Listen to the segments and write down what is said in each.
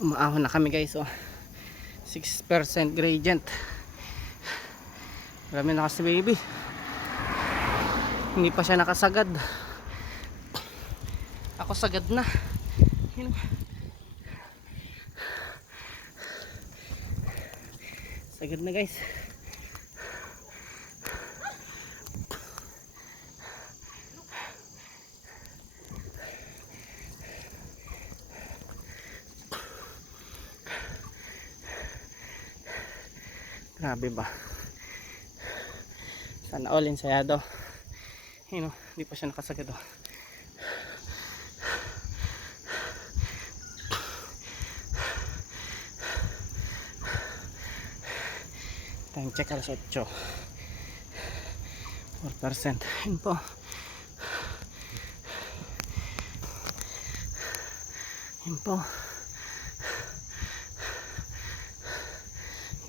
umaahon na kami guys oh. 6% gradient. Marami na kasi baby. Hindi pa siya nakasagad. Ako sagad na. Yun. sagad na guys grabe ba? Sana all ensayado yun o hindi pa siya nakasagad oh. time check alas 8 4% yun po. Yun po.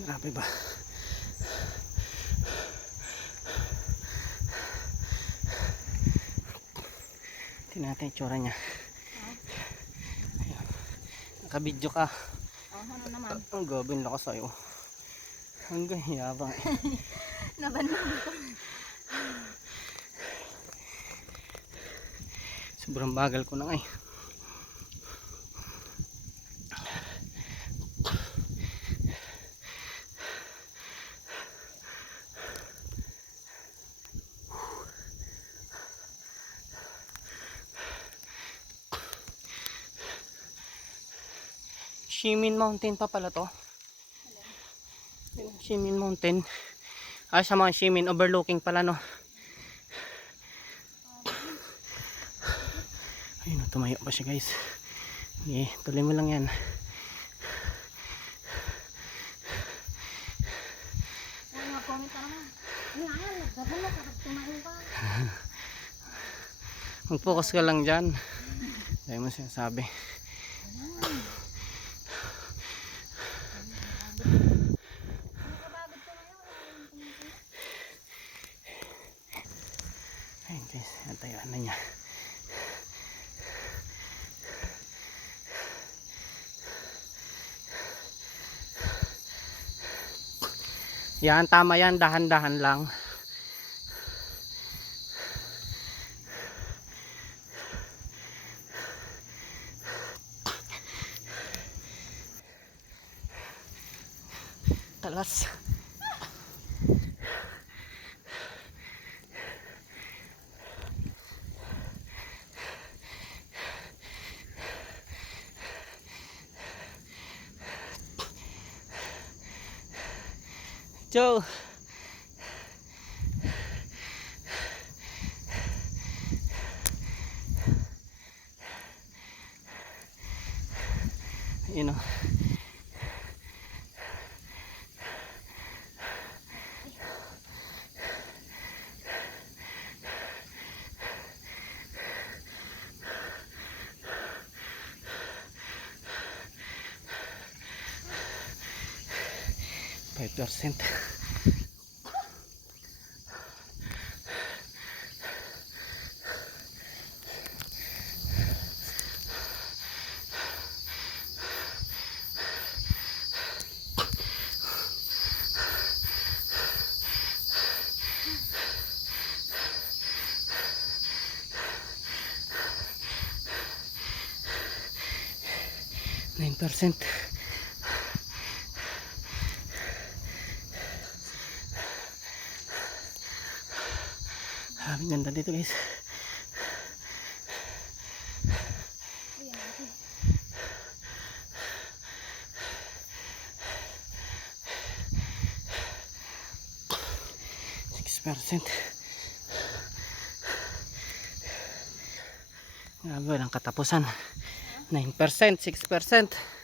Grabe ba tingnan natin yung tsura niya Ayun. nakabidyo ka Oh, ano naman? ang gabin lakas sa'yo hanggang yabang eh. Nabanong ko. sobrang bagal ko na nga Shimin Mountain pa pala to. Shimin Mountain. Ah, sa mga Shimin overlooking pala no. Ayun, tumayo pa siya guys. Okay, tuloy mo lang yan. Ay. Ay. Mag-focus ka lang dyan. Dahil mo sinasabi. Nakabagod Ayun guys, natayaan na niya. Yan, tama yan. Dahan-dahan lang. Talas. Joe. You know. Pipe your center. 9%. Dito guys. Percent. Grabe, walang katapusan. 9%, 6%.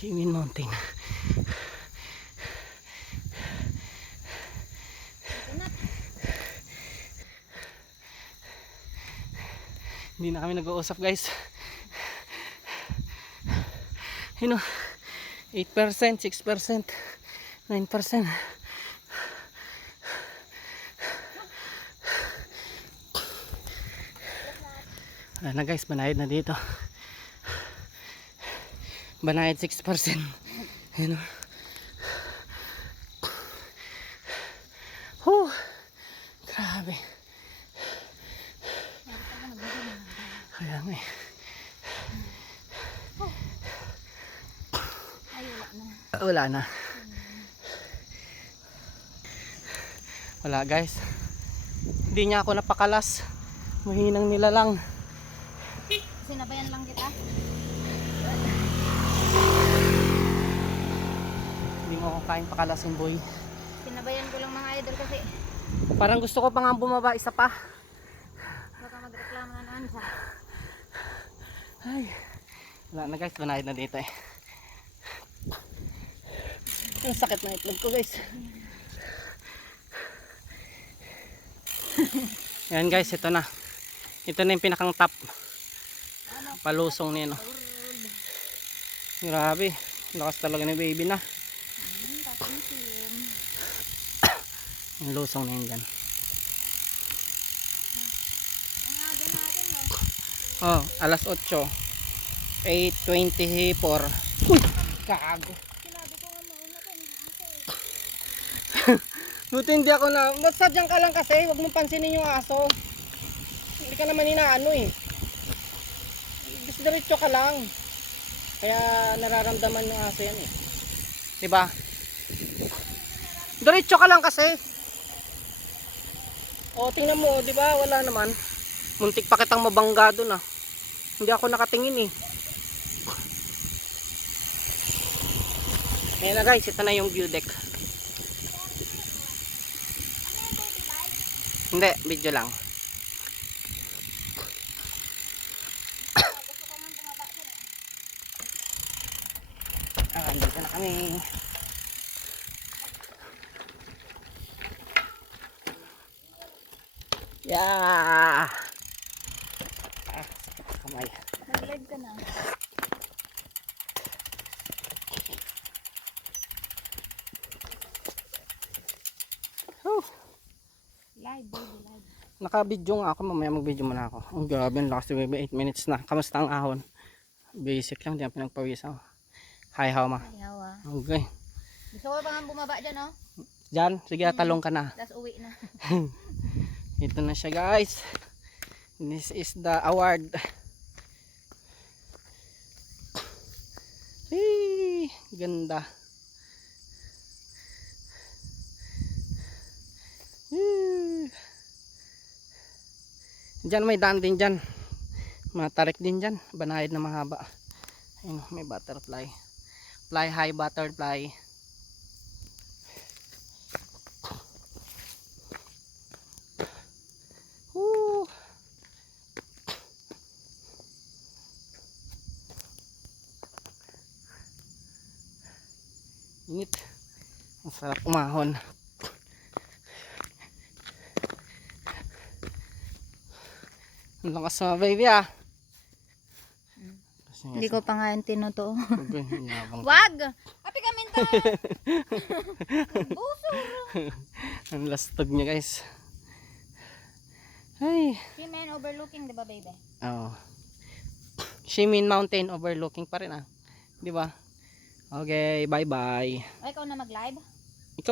Shimin Mountain. Hindi na kami nag-uusap guys. You know, 8%, 6%, 9%. Wala na guys, banayad na dito. Banayad 6%. Ayun o. Whew. Grabe. Kaya nga eh. Ay, wala na. Wala guys. Hindi niya ako napakalas. Mahinang nila lang. Sinabayan lang kita. Hindi mo ako kain pakalasin boy. Sinabayan ko lang mga idol kasi Parang gusto ko pa nga bumaba isa pa. baka magreklamo na naman siya. Ay. Wala na guys, banayad na dito eh. Ang sakit na itlog ko guys. Yan guys, ito na. Ito na yung pinakang top. Palusong niya no. Grabe. Lakas talaga ni baby na. Hmm. Yung lusong na yun dyan. Ang? Oh, alas 8. 8.24. Uy, kago. Buti hindi ako na, ba't sadyang ka lang kasi, huwag mong pansinin yung aso. Hindi ka naman inaano eh. Gusto diretso ka lang. Kaya nararamdaman ng aso yan eh. Diba? Diretso ka lang kasi. O, tingnan mo, di ba? Wala naman. Muntik pa kitang mabangga doon ah. Hindi ako nakatingin eh. Ayan na guys, ito na yung view deck. Hindi, video lang. Dito na kami. Yeah! Ah, sakit sa kamay. Nag-live ka na. Oh, Live, baby, live. naka-video nga ako. Mamaya mag-video muna ako. Ang grabe, ang lakas ni baby. 8 minutes na. Kamusta ang ahon? Basic lang, di ang pinagpawisan. Hi, how ma? Ayaw ah. Okay. Gusto ko pa nga bumaba dyan, no? Diyan, sige, talong ka na. Tapos uwi na. Ito na siya guys. This is the award. Hey, ganda. Woo. Diyan may daan din dyan. Matarik din dyan. Banayad na mahaba. Ayun, may butterfly. Fly high butterfly. Woo. Init. Ang sarap umahon. Ang lakas mga baby ah. Hindi ko pa nga yung yabang. Wag! Api ka minta! Buso! Ang lastog niya guys. Ay. Seaman overlooking, di ba, baby? Oo. Shimin Mountain overlooking pa rin ah. Di ba? Okay, bye-bye. Ay, ikaw na mag-live?